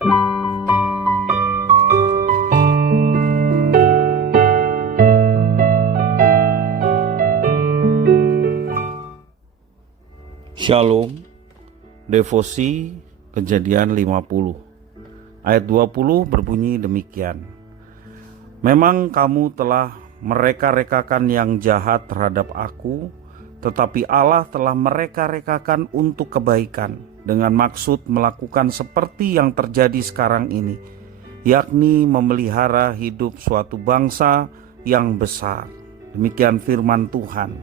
Shalom. Devosi Kejadian 50 ayat 20 berbunyi demikian. Memang kamu telah mereka-rekakan yang jahat terhadap aku, tetapi Allah telah mereka-rekakan untuk kebaikan, dengan maksud melakukan seperti yang terjadi sekarang ini, yakni memelihara hidup suatu bangsa yang besar. Demikian firman Tuhan.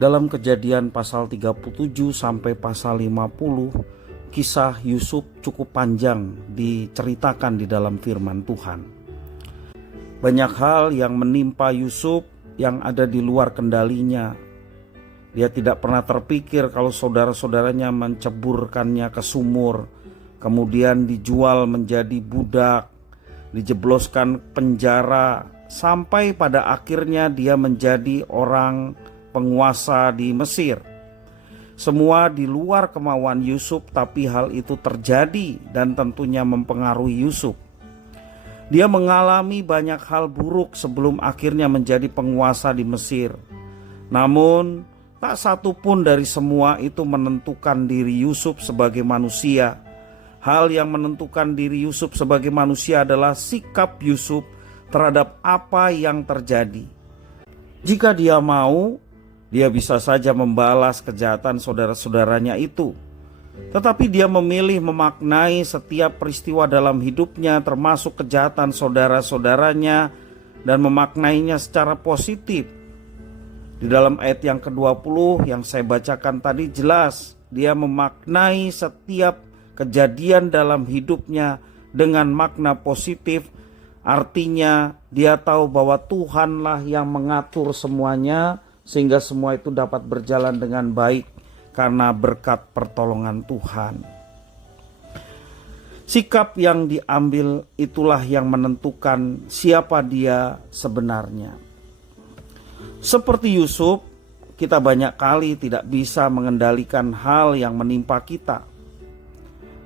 Dalam Kejadian pasal 37 sampai pasal 50, kisah Yusuf cukup panjang diceritakan di dalam firman Tuhan. Banyak hal yang menimpa Yusuf yang ada di luar kendalinya. Dia tidak pernah terpikir kalau saudara-saudaranya menceburkannya ke sumur, kemudian dijual menjadi budak, dijebloskan penjara, sampai pada akhirnya dia menjadi orang penguasa di Mesir. Semua di luar kemauan Yusuf, tapi hal itu terjadi dan tentunya mempengaruhi Yusuf. Dia mengalami banyak hal buruk sebelum akhirnya menjadi penguasa di Mesir. Namun tak satu pun dari semua itu menentukan diri Yusuf sebagai manusia. Hal yang menentukan diri Yusuf sebagai manusia adalah sikap Yusuf terhadap apa yang terjadi. Jika dia mau, dia bisa saja membalas kejahatan saudara-saudaranya itu. Tetapi dia memilih memaknai setiap peristiwa dalam hidupnya, termasuk kejahatan saudara-saudaranya, dan memaknainya secara positif. Di dalam ayat yang ke-20 yang saya bacakan tadi jelas, dia memaknai setiap kejadian dalam hidupnya dengan makna positif. Artinya dia tahu bahwa Tuhanlah yang mengatur semuanya, sehingga semua itu dapat berjalan dengan baik karena berkat pertolongan Tuhan. Sikap yang diambil itulah yang menentukan siapa dia sebenarnya. Seperti Yusuf, kita banyak kali tidak bisa mengendalikan hal yang menimpa kita.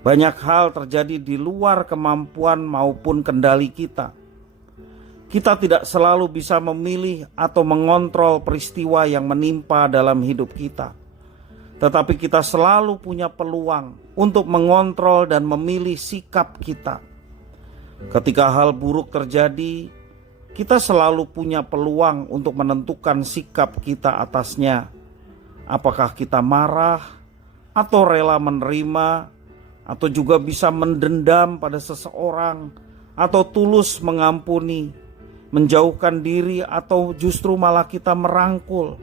Banyak hal terjadi di luar kemampuan maupun kendali kita. Kita tidak selalu bisa memilih atau mengontrol peristiwa yang menimpa dalam hidup kita. Tetapi kita selalu punya peluang untuk mengontrol dan memilih sikap kita. Ketika hal buruk terjadi, kita selalu punya peluang untuk menentukan sikap kita atasnya. Apakah kita marah atau rela menerima, atau juga bisa mendendam pada seseorang, atau tulus mengampuni, menjauhkan diri, atau justru malah kita merangkul,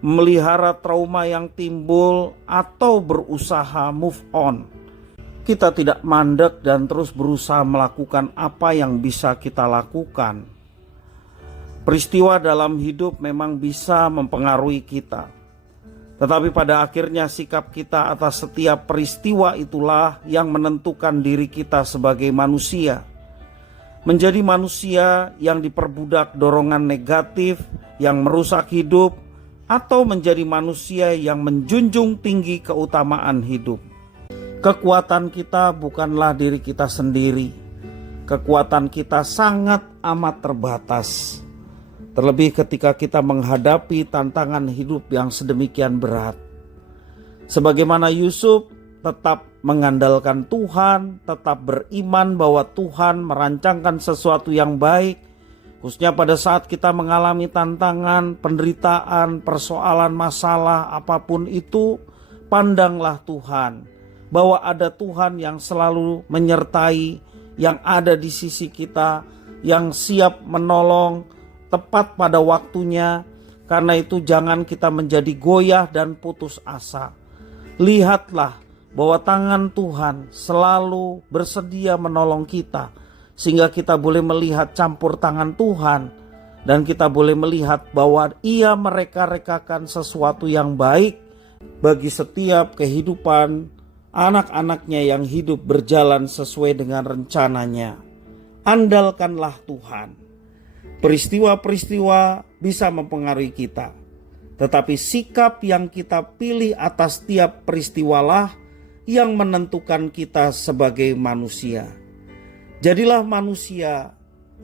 memelihara trauma yang timbul, atau berusaha move on. Kita tidak mandek dan terus berusaha melakukan apa yang bisa kita lakukan. Peristiwa dalam hidup memang bisa mempengaruhi kita, tetapi pada akhirnya sikap kita atas setiap peristiwa itulah yang menentukan diri kita sebagai manusia. Menjadi manusia yang diperbudak dorongan negatif yang merusak hidup, atau menjadi manusia yang menjunjung tinggi keutamaan hidup. Kekuatan kita bukanlah diri kita sendiri. Kekuatan kita sangat amat terbatas. Terlebih ketika kita menghadapi tantangan hidup yang sedemikian berat. Sebagaimana Yusuf tetap mengandalkan Tuhan, tetap beriman bahwa Tuhan merancangkan sesuatu yang baik, khususnya pada saat kita mengalami tantangan, penderitaan, persoalan, masalah, apapun itu, pandanglah Tuhan, bahwa ada Tuhan yang selalu menyertai, yang ada di sisi kita, yang siap menolong tepat pada waktunya. Karena itu jangan kita menjadi goyah dan putus asa. Lihatlah bahwa tangan Tuhan selalu bersedia menolong kita, sehingga kita boleh melihat campur tangan Tuhan, dan kita boleh melihat bahwa Ia mereka-rekakan sesuatu yang baik bagi setiap kehidupan anak-anaknya yang hidup berjalan sesuai dengan rencananya. Andalkanlah Tuhan. Peristiwa-peristiwa bisa mempengaruhi kita, tetapi sikap yang kita pilih atas tiap peristiwalah yang menentukan kita sebagai manusia. Jadilah manusia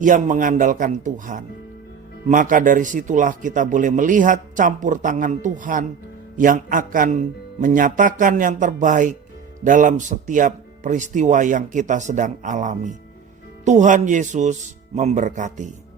yang mengandalkan Tuhan. Maka dari situlah kita boleh melihat campur tangan Tuhan yang akan menyatakan yang terbaik dalam setiap peristiwa yang kita sedang alami. Tuhan Yesus memberkati.